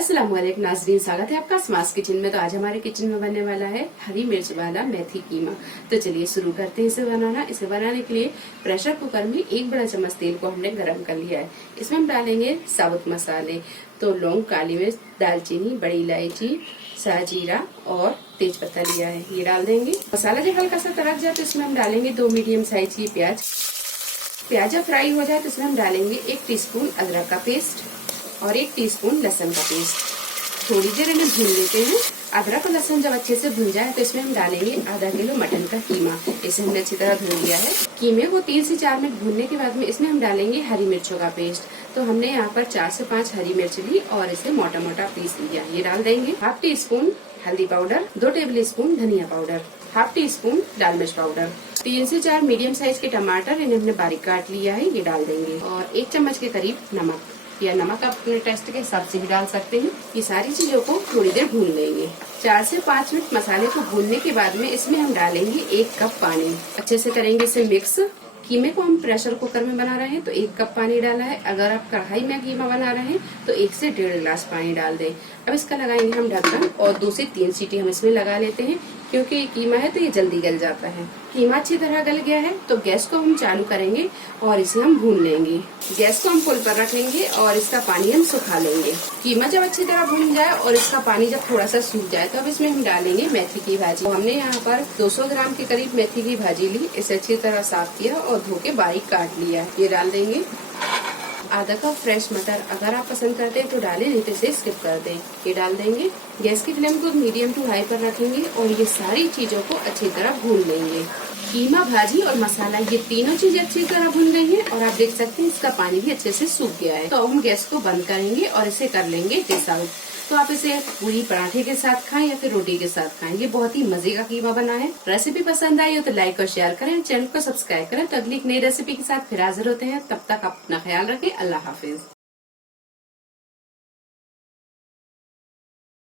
अस्सलाम वालेकुम नाज़रीन, स्वागत है आपका स्मार्ट किचन में। तो आज हमारे किचन में बनने वाला है हरी मिर्च वाला मेथी कीमा। तो चलिए शुरू करते हैं इसे बनाना। इसे बनाने के लिए प्रेशर कुकर में 1 बड़ा चम्मच तेल को हमने गरम कर लिया है। इसमें हम डालेंगे साबुत मसाले, तो लौंग, काली मिर्च, दालचीनी, बड़ी इलायची, साजीरा और तेज पत्ता लिया है, ये डाल देंगे। मसाला जब हल्का सा तड़क जाए तो इसमें हम डालेंगे 2 मीडियम साइज की प्याज। प्याज जब फ्राई हो जाए तो इसमें हम डालेंगे 1 टीस्पून अदरक का पेस्ट और 1 टीस्पून लहसुन का पेस्ट। थोड़ी देर इन्हें भून लेते हैं। अदरक और लहसुन जब अच्छे से भून जाए तो इसमें हम डालेंगे आधा किलो मटन का कीमा। इसे हमने अच्छी तरह धो लिया है। कीमे को 3 से 4 मिनट भूनने के बाद में इसमें हम डालेंगे हरी मिर्चों का पेस्ट। तो हमने यहाँ पर 4 से 5 हरी मिर्च ली और इसे मोटा मोटा पीस लिया, ये डाल देंगे। हाफ टी स्पून हल्दी पाउडर, 2 टेबल स्पून धनिया पाउडर, हाफ टी स्पून लाल मिर्च पाउडर, 3 से 4 मीडियम साइज के टमाटर, इन्हें हमने बारीक काट लिया है, ये डाल देंगे। और 1 चम्मच के करीब नमक, या नमक आप अपने टेस्ट के हिसाब से भी डाल सकते हैं। ये सारी चीजों को थोड़ी देर भून लेंगे। 4 से 5 मिनट मसाले को भूनने के बाद में इसमें हम डालेंगे 1 कप पानी। अच्छे से करेंगे इसे मिक्स। कीमे को हम प्रेशर कुकर में बना रहे हैं तो 1 कप पानी डाला है। अगर आप कढ़ाई में कीमा बना रहे हैं तो 1 से 1.5 गिलास पानी डाल दें। अब इसका लगाएंगे हम ढक्कन और 2 से 3 सीटी हम इसमें लगा लेते हैं, क्योंकि ये कीमा है तो ये जल्दी गल जाता है। कीमा अच्छी तरह गल गया है तो गैस को हम चालू करेंगे और इसे हम भून लेंगे। गैस को हम फुल पर रख लेंगे और इसका पानी हम सुखा लेंगे। कीमा जब अच्छी तरह भून जाए और इसका पानी जब थोड़ा सा सूख जाए तो अब इसमें हम डालेंगे मेथी की भाजी। तो हमने यहाँ पर 200 ग्राम के करीब मेथी की भाजी ली। इसे अच्छी तरह साफ किया और धो के बारीक काट लिया, ये डाल देंगे। आधा कप फ्रेश मटर, अगर आप पसंद करते हैं तो डालें, नहीं तो इसे स्किप कर दें, ये डाल देंगे। गैस की फ्लेम को मीडियम टू हाई पर रखेंगे और ये सारी चीजों को अच्छी तरह भून लेंगे। कीमा, भाजी और मसाला, ये तीनों चीजें अच्छी तरह भून गई हैं और आप देख सकते हैं इसका पानी भी अच्छे से सूख गया है। तो अब हम गैस को बंद करेंगे और इसे कर लेंगे डिश आउट। तो आप इसे पूरी पराठे के साथ खाएं या फिर रोटी के साथ खाएं। ये बहुत ही मजे का कीमा बना है। रेसिपी पसंद आई हो तो लाइक और शेयर करें, चैनल को सब्सक्राइब करें। तो अगली एक नई रेसिपी के साथ फिर हाजिर होते हैं। तब तक आप अपना ख्याल रखें। अल्लाह हाफिज।